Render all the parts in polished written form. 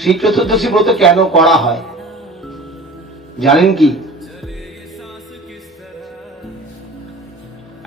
শ্রী চতুর্দশী ব্রত কেন করা হয় জানেন কি?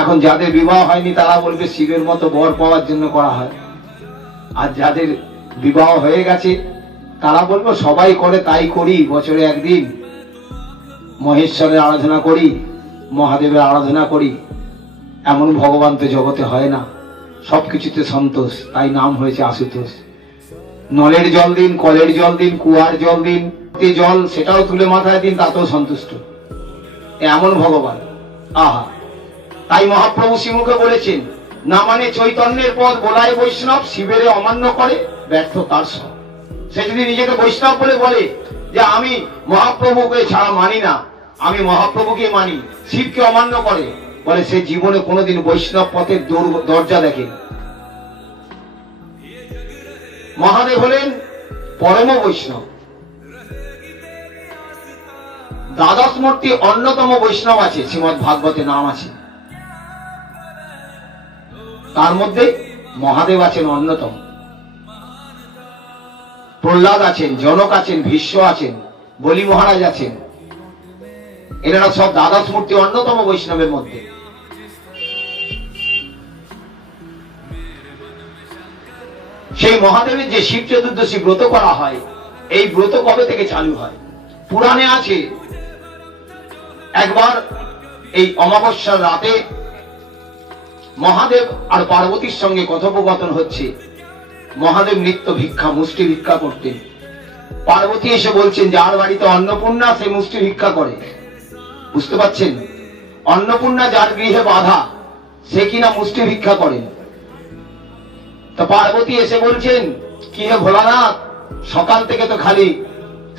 এখন যাদের বিবাহ হয়নি তারা বলবে শিবের মতো বর পাওয়ার জন্য করা হয়, আর যাদের বিবাহ হয়ে গেছে তারা বলবো সবাই করে তাই করি, বছরে একদিন মহেশ্বরের আরাধনা করি, মহাদেবের আরাধনা করি। এমন ভগবান তো জগতে হয় না, সবকিছুতে সন্তোষ, তাই নাম হয়েছে আশুতোষ। নলের জল দিন, কলের জল দিন, কুয়ার জল দিন, জল সেটাও তুলে মাথায় দিন, তাতেও সন্তুষ্ট। এমন ভগবান। আহা, তাই মহাপ্রভু শ্রীমুখে বলেছেন, না মানে চৈতন্যের পদ বলায় বৈষ্ণব, শিবের অমান্য করে ব্যর্থ তার সব। সে যদি নিজেকে বৈষ্ণব বলে বলে যে আমি মহাপ্রভুকে ছাড়া মানি না, আমি মহাপ্রভুকে মানি, শিবকে অমান্য করে, বলে সে জীবনে কোনোদিন বৈষ্ণব পথের দরজা দেখে। মহাদেব হলেন পরম বৈষ্ণব, দ্বাদশ মূর্তি অন্যতম বৈষ্ণব আছে, শ্রীমদ্ ভাগবতে নাম আছে, তার মধ্যে মহাদেব আছেন অন্যতম। প্রহ্লাদ আছেন, জনক আছেন, ভীষ্ম আছেন, বলি মহারাজ আছেন, এনারা সব দ্বাদশ মূর্তি অন্যতম বৈষ্ণবের মধ্যে। সেই মহাদেবের যে শিব চতুর্দশী ব্রত করা হয়, এই ব্রত কবে থেকে চালু হয়? পুরাণে আছে একবার এই অমাবস্যার রাতে মহাদেব আর পার্বতীর সঙ্গে কথোপকথন হচ্ছে। মহাদেব নিত্য ভিক্ষা, মুষ্টি ভিক্ষা করতেন। পার্বতী এসে বলছেন যার বাড়িতে অন্নপূর্ণা সে মুষ্টি ভিক্ষা করে। বুঝতে পারছেন? অন্নপূর্ণা যার গৃহে বাধা সে কিনা মুষ্টি ভিক্ষা করেন। তো পার্বতী এসে বলছেন, কি হে ভোলানাথ, সকাল থেকে তো খালি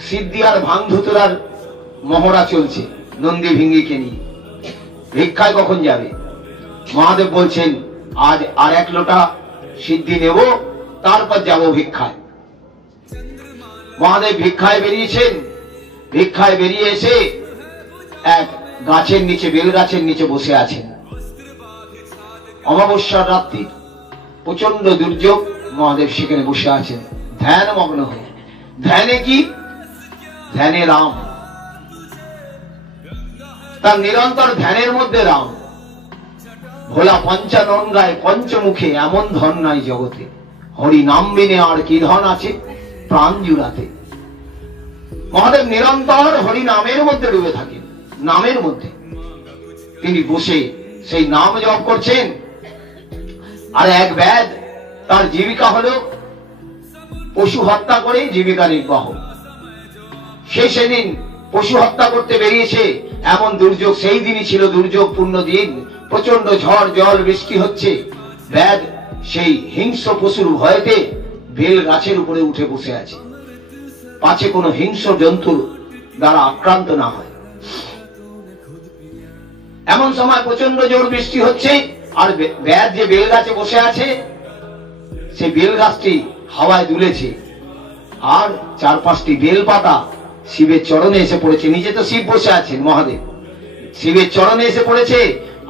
সিদ্ধি আর ভাং ধুতুরার মহড়া চলছে নন্দী ভিঙ্গিকে নিয়ে, ভিক্ষায় কখন যাবে? মহাদেব বলছেন, আজ আর এক লোটা সিদ্ধি নেব, তারপর যাব ভিক্ষায়। মহাদেব ভিক্ষায় বেরিয়েছেন। ভিক্ষায় বেরিয়ে এসে এক গাছের নিচে, বেল গাছের নিচে বসে আছেন। অমাবস্যার রাত্রি, প্রচন্ড দুর্যোগ, মহাদেব সেখানে বসে আছেন ধ্যান মগ্ন হয়ে। ধ্যানে কি? ধ্যানে রাম। তার নিরন্তর ধ্যানের মধ্যে রাম। ভোলা পঞ্চানন গায় পঞ্চমুখে, এমন ধন নাই জগতে, হরি নাম বিনে আর কি ধন আছে প্রাণ জুড়াতে। মহাদেব নিরন্তর হরি নামের মধ্যে ডুবে থাকেন, নামের মধ্যে তিনি বসে সেই নাম জপ করছেন। আর এক ব্যাধ, তার জীবিকা হলো পশু হত্যা করে জীবিকা নির্বাহ। সে সেদিন পশু হত্যা করতে বেরিয়েছে, এমন দুর্যোগ, সেই দিনই ছিল দুর্যোগপূর্ণ দিন, প্রচন্ড ঝড় জল বৃষ্টি হচ্ছে। ব্যাধ সেই হিংস্র পশুর ভয়েতে বেল গাছের উপরে উঠে বসে আছে, পাছে কোনো হিংস্র জন্তুর দ্বারা আক্রান্ত না হয়। এমন সময় প্রচন্ড জোর বৃষ্টি হচ্ছে, আর ব্যাধ যে বেল গাছে বসে আছে, সেই বেল গাছটি হাওয়ায় দুলেছে, আর চার পাঁচটি বেল পাতা শিবের চরণে এসে পড়েছে। নিচে তো শিব বসে আছেন, মহাদেব শিবের চরণে এসে পড়েছে,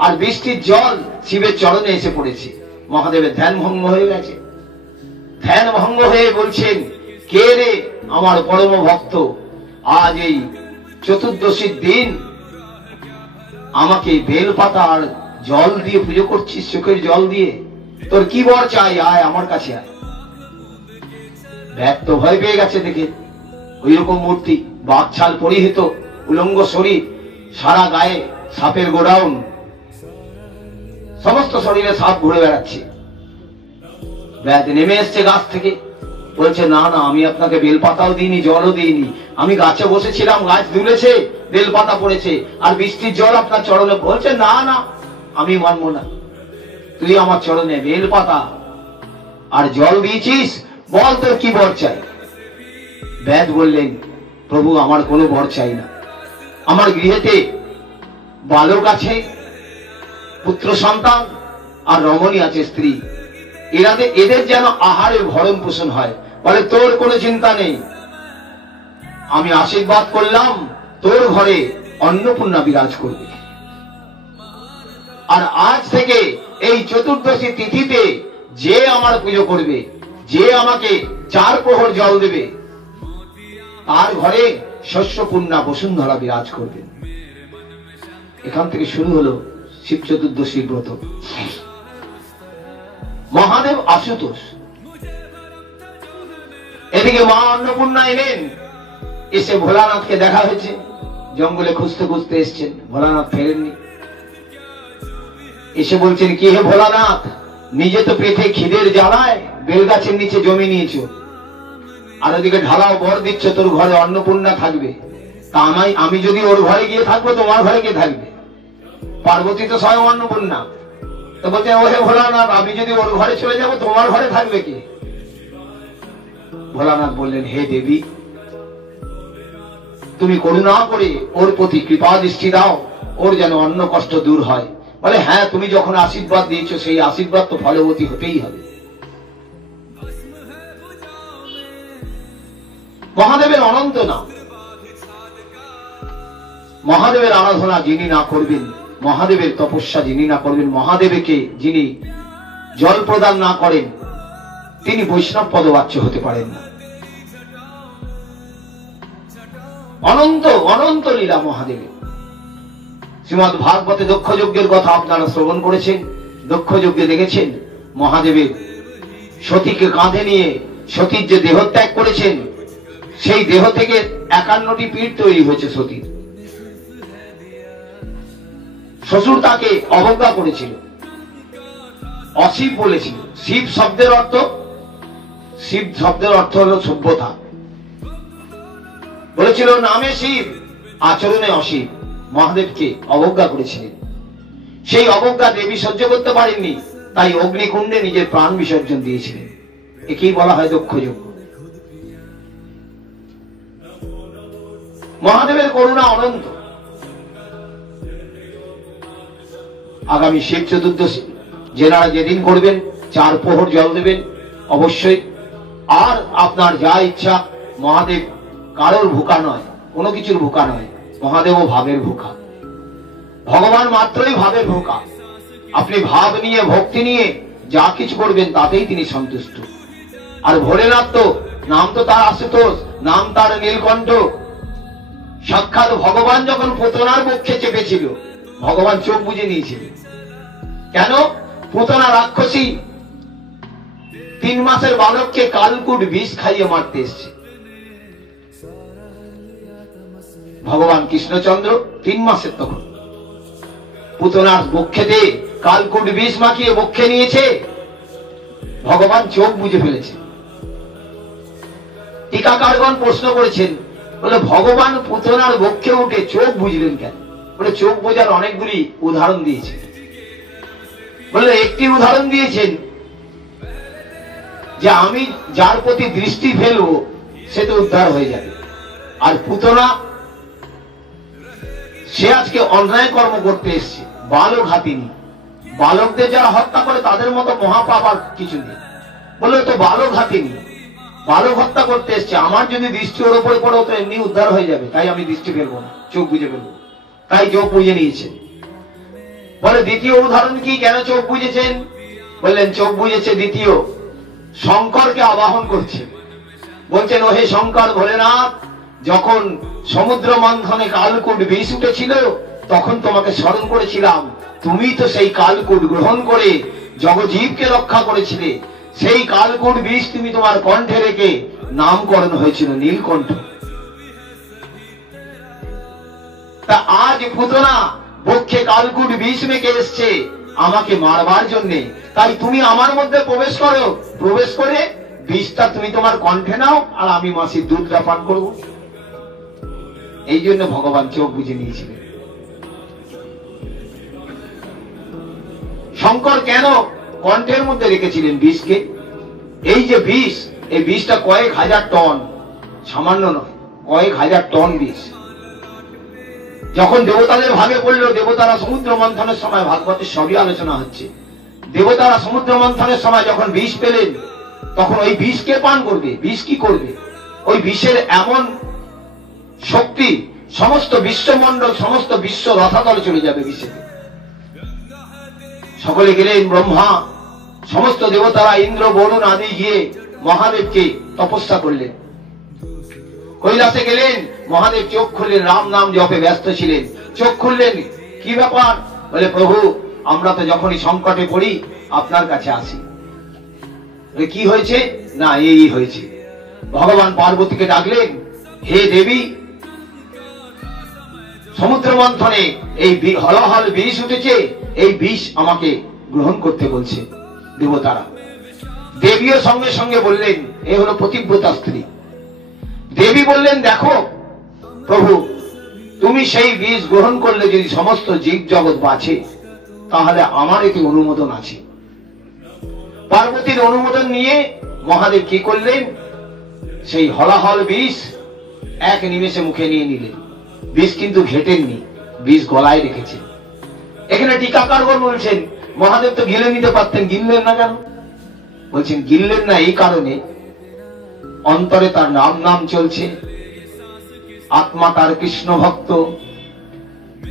আর বৃষ্টির জল শিবের চরণে এসে পড়েছে। মহাদেবের ধ্যান ভঙ্গ হয়ে গেছে। ধ্যান ভঙ্গ হয়ে বলছেন, কে রে আমার পরম ভক্ত, আজ এই চতুর্দশীর দিন আমাকে বেল পাতা আর জল দিয়ে পুজো করছিস, চোখের জল দিয়ে, তোর কি বর চাই, আয় আমার কাছে আয়। ব্যাগ তো ভয় পেয়ে গেছে দেখে, ওই রকম মূর্তি, বাকছাল পরিহিত, উলঙ্গ শরীর, সারা গায়ে সাপের গোডাউন, সমস্ত শরীরে সাপ ঘুরে বেড়াচ্ছে। ব্যাগ নেমে এসছে গাছ থেকে, বলছে, না না, আমি আপনাকে বেলপাতাও দিইনি, জলও দিইনি, আমি গাছে বসেছিলাম, গাছ দুলেছে, বেলপাতা পড়েছে, আর বৃষ্টির জল আপনার চরণে। বলছে, না না, আমি মানবো না, তুই আমার চরণে বেলপাতা আর জল দিয়েছিস, বল তোর কি বর চাই। ব্যাদ বললেন, প্রভু আমার কোনো বর চাই না, আমার গৃহেতে বালক আছে, পুত্র সন্তান, আর রমণী আছে স্ত্রী, এদের যেন আহারের ভরণ পোষণ হয়। বলে, তোর কোনো চিন্তা নেই, আমি আশীর্বাদ করলাম, তোর ঘরে অন্নপূর্ণা বিরাজ করবে। আর আজ থেকে এই চতুর্দশী তিথিতে যে আমার পুজো করবে, যে আমাকে 4 প্রহর জল দেবে, তার ঘরে শস্যপূর্ণা বসুন্ধরা বিরাজ করবে। এখান থেকে শুরু হলো শিব চতুর্দশী ব্রত। মহাদেব আশুতোষ, এদিকে মা অন্নপূর্ণা এলেন, এসে ভোলানাথকে দেখা হয়েছে, জঙ্গলে খুঁজতে খুঁজতে এসছেন, ভোলানাথ ফেরেননি। এসে বলছেন, কি হে ভোলানাথ, নিজে তো পেটে খিদের জ্বালায় বেলগাছের নিচে জমি নিয়েছো, আর ওদিকে ঢালাও বর দিচ্ছ তোর ঘরে অন্নপূর্ণা থাকবে, তা আমি যদি ওর ঘরে গিয়ে থাকবো, তোমার ঘরে কে থাকবে? পার্বতী তো স্বয়ং অন্নপূর্ণা। তো বলছেন, ও হে ভোলানাথ, আমি যদি ওর ঘরে চলে যাবো, তোমার ঘরে থাকবে কে? ভোলানাথ বললেন, হে দেবী, তুমি করুণা করে ওর প্রতি কৃপা দৃষ্টি দাও, ওর যেন অন্য কষ্ট দূর হয়। বলে, হ্যাঁ, তুমি যখন আশীর্বাদ দিয়েছো, সেই আশীর্বাদ তো ফলবতী হতেই হবে। মহাদেবের অনন্ত নাম, মহাদেবের আরাধনা যিনি না করবেন, মহাদেবের তপস্যা যিনি না করবেন, মহাদেবকে যিনি জল প্রদান না করেন, তিনি বৈষ্ণব পদবাচ্য হতে পারেন না। অনন্ত অনন্ত লীলা মহাদেবের। শ্রীমদ্ ভাগবতে দক্ষ যজ্ঞের কথা আপনারা শ্রবণ করেছেন, দক্ষ যজ্ঞে দেখেছেন মহাদেবের সতীকে কাঁধে নিয়ে সতীর যে দেহ ত্যাগ করেছেন, সেই দেহ থেকে 51টি পীঠ তৈরি হয়েছে সতীর। শ্বশুর তাকে অবজ্ঞা করেছিল, অশিব বলেছিল। শিব শব্দের অর্থ হলো সভ্যতা। বলেছিল নামে শিব, আচরণে অশিব। মহাদেবকে অবজ্ঞা করেছিলেন। সেই অবজ্ঞা দেবী সহ্য করতে পারেননি, তাই অগ্নিকুণ্ডে নিজের প্রাণ বিসর্জন দিয়েছিলেন। একেই বলা হয় দক্ষ যজ্ঞ। মহাদেবের করুণা অনন্ত। আগামী শিব চতুর্দশী যেনারা যেদিন করবেন, 4 প্রহর জল দেবেন অবশ্যই। আর আপনার যা ইচ্ছা, মহাদেব কারোর ভুকা নয়, কোনো কিছুর ভুকা নয়, মহাদেবও ভাবের ভুকা। ভগবান মাত্রই ভাবের ভুকা। আপনি ভাব নিয়ে, ভক্তি নিয়ে যা কিছু করবেন, তাতেই তিনি সন্তুষ্ট। আর ভোলেনাথ তো নাম তো তার আশুতোষ, নাম তার নীলকণ্ঠ। সাক্ষাৎ ভগবান যখন পুতনার বক্ষে চেপেছিল, ভগবান চোখ বুজে নিয়েছিল। কেন? পুতনা রাক্ষসী 3 মাসের বালককে কালকুট বিষ খাইয়ে মারতে এসছে। ভগবান কৃষ্ণচন্দ্র 3 মাসের তখন পুতনার বক্ষেতে কালকুট বিষ মাখিয়ে বক্ষে নিয়েছে। ভগবান চোখ বুজে ফেলেছে। টিকাকারগণ প্রশ্ন করেছেন, বলে ভগবান পুতনার বক্ষে উঠে চোখ বুঝলেন কেন? বলে চোখ বোঝার অনেকগুলি উদাহরণ দিয়েছে। বলে একটি উদাহরণ দিয়েছেন যে আমি যার প্রতি দৃষ্টি ফেলবো সে তো উদ্ধার হয়ে যাবে। আর পুতনা সে আজকে অন্যায় কর্ম করতে এসছে, বালক হাতিনি। বালকদের যারা হত্যা করে তাদের মতো মহাপাপ আর কিছু নেই। বলে তো বালক হাতিনি, বালক হত্যা করতে এসছে, আমার যদি দৃষ্টি ওর উপরে পড়ে তো এমনি উদ্ধার হয়ে যাবে, তাই আমি দৃষ্টি ফেলবো না, চোখ বুঝে ফেলবো। তাই চোখ বুঝে নিয়েছে। বলে দ্বিতীয় উদাহরণ কি, কেন চোখ বুঝেছেন? বললেন চোখ বুঝেছে দ্বিতীয়, শঙ্করকে আবাহন করছে। বলছেন, ওহে শঙ্কর ভোলেনাথ, যখন সমুদ্র মন্থনে কালকূট বিষ উঠেছিল, তখন তোমাকে স্মরণ করেছিলাম। তুমি তো সেই কালকূট গ্রহণ করে জগজীবকে রক্ষা করেছিলে। সেই কালকূট বিষ তুমি তোমার কণ্ঠে রেখে নামকরণ হয়েছিল নীলকণ্ঠ। তা আজ পুতনা বক্ষে কালকূট বিষ মেখে এসছে আমাকে মারবার জন্যে। তাই তুমি আমার মধ্যে প্রবেশ করো, প্রবেশ করে বিষটা তুমি তোমার কণ্ঠে নাও, আর আমি মাসির দুধটা পান করব। এই জন্য ভগবান চোখ বুঝে নিয়েছিলেন। শঙ্কর কেন কণ্ঠের মধ্যে রেখেছিলেন বিষকে? এই যে বিষ, এই বিষটা কয়েক হাজার টন, সামান্য নয়, কয়েক হাজার টন বিষ। যখন দেবতাদের ভাগে পড়লো, দেবতারা সমুদ্র মন্থনের সময়, ভাগবতের সবই আলোচনা হচ্ছে, দেবতারা সমুদ্র মন্থনের সময় যখন বিষ পেলেন, তখন ওই বিষকে পান করবে। বিষ কি করবে? ওই বিষের এমন শক্তি, সমস্ত বিশ্বমণ্ডল, সমস্ত বিশ্ব রসাতলে চলে যাবে বিষে। সকলে গেলেন। ব্রহ্মা সমস্ত দেবতারা ইন্দ্র বরুণ আদি গিয়ে মহাদেবকে তপস্যা করলেন। কৈলাসে গেলেন, মহাদেব চোখ খুললেন, রাম নাম জপে ব্যস্ত ছিলেন। চোখ খুললেন, কি ব্যাপার? বলে, প্রভু আমরা তো যখনই সংকটে পড়ি আপনার কাছে আসি। কি হয়েছে? না, এই হয়েছে। ভগবান পার্বতীকে ডাকলেন, হে দেবী, সমুদ্র মন্থনে এই হলাহল বিষ উঠেছে, এই বিষ আমাকে গ্রহণ করতে বলছে দেবতারা। দেবীও সঙ্গে সঙ্গে বললেন, এ হলো পতিব্রতা স্ত্রী। দেবী বললেন, দেখো প্রভু, তুমি সেই বিষ গ্রহণ করলে যদি সমস্ত জীব জগৎ বাঁচে, তাহলে আমার এতে অনুমোদন আছে। পার্বতীর অনুমোদন নিয়ে মহাদেব কি করলেন? সেই হলাহল বিষ এক নিমেষে মুখে নিয়ে নিলেন। বিষ কিন্তু ঘেটেননি, বিষ গলায় রেখেছেন। এখানে টিকাকারগণ বলছেন, মহাদেব তো গিলে নিতে পারতেন, গিললেন না কেন? বলছেন, গিললেন না এই কারণে, অন্তরে তার নাম নাম চলছে, আত্মা তার কৃষ্ণ ভক্ত।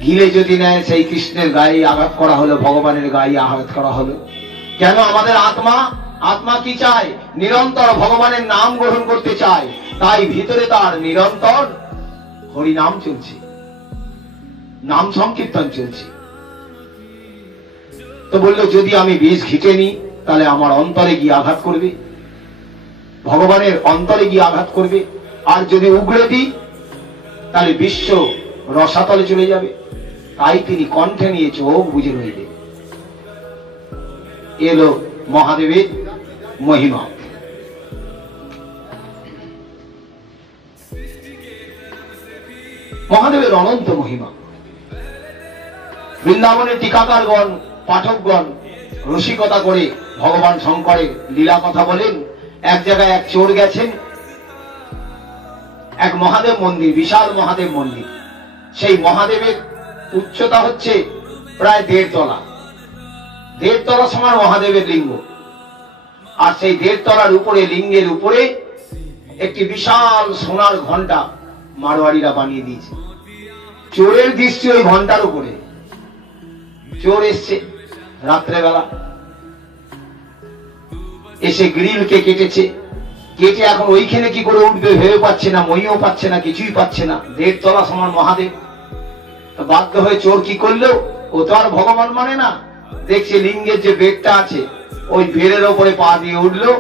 গিলে যদি নেয়, সেই কৃষ্ণের গায়ে আঘাত করা হলো, ভগবানের গায়ে আঘাত করা হলো। কেন? আমাদের আত্মা কি চায়? নিরন্তর ভগবানের নাম গ্রহণ করতে চায়। তাই ভিতরে তার নিরন্তর হরি নাম চলছে, নাম সংকীর্তন চলছে। তো বললো, যদি আমি বিষ ঘিটে নি, তাহলে আমার অন্তরে গিয়ে আঘাত করবে, ভগবানের অন্তরে গিয়ে আঘাত করবে। আর যদি উগড়ে দিই, তাহলে বিশ্ব রসাতলে চলে যাবে। তাই তিনি কণ্ঠে নিয়ে চোখ বুঝে রইলেন। এলো মহাদেবের মহিমা। মহাদেবের অনন্ত মহিমা। বৃন্দাবনের টিকাকারগণ, পাঠকগণ রসিকতা করে ভগবান শঙ্করের লীলা কথা বলেন। এক জায়গায় এক চোর গেছেন, এক মহাদেব মন্দির, বিশাল মহাদেব মন্দির। সেই মহাদেবের উচ্চতা হচ্ছে প্রায় 1.5 তলা, 1.5 তলা সমান মহাদেবের লিঙ্গ। আর সেই 1.5 তলার উপরে, লিঙ্গের উপরে একটি বিশাল সোনার ঘন্টা মারোয়াড়িরা বানিয়ে দিয়েছে। চোরের দৃষ্টি ওই ঘন্টার উপরে। চোর এসছে রাত্রেবেলা, এসে গ্রিলকে কেটেছে, কেটে এখন ওইখানে কি করে উঠবে ভেবে পাচ্ছে না, মইও পাচ্ছে না, কিছুই পাচ্ছে না। 1.5 তলা সমান মহাদেব। বাধ্য হয়ে চোর কি করলো? ও তো আর ভগবান মানে না। দেখছে লিঙ্গের যে বেডটা আছে, ওই বেডের ওপরে পা দিয়ে উঠলো,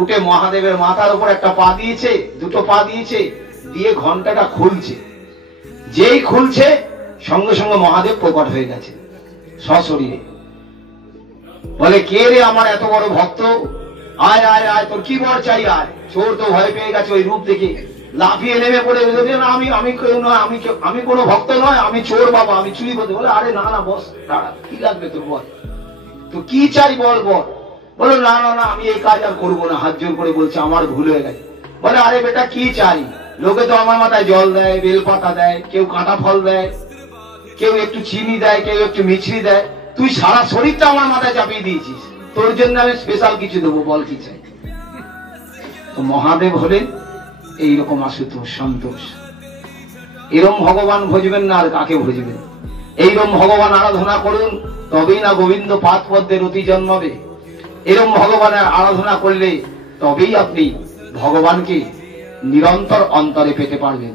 উঠে মহাদেবের মাথার উপর একটা পা দিয়েছে, দুটো পা দিয়েছে, দিয়ে ঘন্টাটা খুলছে। যেই খুলছে, সঙ্গে সঙ্গে মহাদেব প্রকট হয়ে গেছে সশরীরে। বলে, কে রে আমার এত বড় ভক্ত? আয় আয় আয়, তোর কি বর চাই, আয়। চোর তো ভয় পেয়ে গেছে ওই রূপ দেখে, লাফিয়ে নেমে পড়ে, আমি কোনো ভক্ত নয়, আমি চোর বাবা, আমি চুরি করতে। বলে, আরে না না বস, দাঁড়া, কি লাগবে তোর, বল তো কি চাই, বল বল। বলো, না না না, আমি এই কাজ আর করবো না। হাত জোর করে বলছে, আমার ভুল হয়ে গেছে। বলে, আরে বেটা কি চাই? লোকে তো আমার মাথায় জল দেয়, বেলপাতা দেয়, কেউ কাঁটা ফল দেয়, কেউ একটু চিনি দেয়, কেউ একটু মিছরি দেয়। তুই সারা শরীরটা আমার মাথায় চাপিয়ে দিয়েছিস, তোর জন্য আমি স্পেশাল কিছু দেবো, বল কি চাই। তো মহাদেব হলেন এইরকম আশুতোষ, সন্তোষ। এরম ভগবান ভজবেন না আর কাকে ভজবেন? এইরম ভগবান আরাধনা করুন, তবেই না গোবিন্দ পাদ পদ্মের অতি জন্মাবে। এরম ভগবানের আরাধনা করলে তবেই আপনি ভগবানকে নিরন্তর অন্তরে পেতে পারবেন।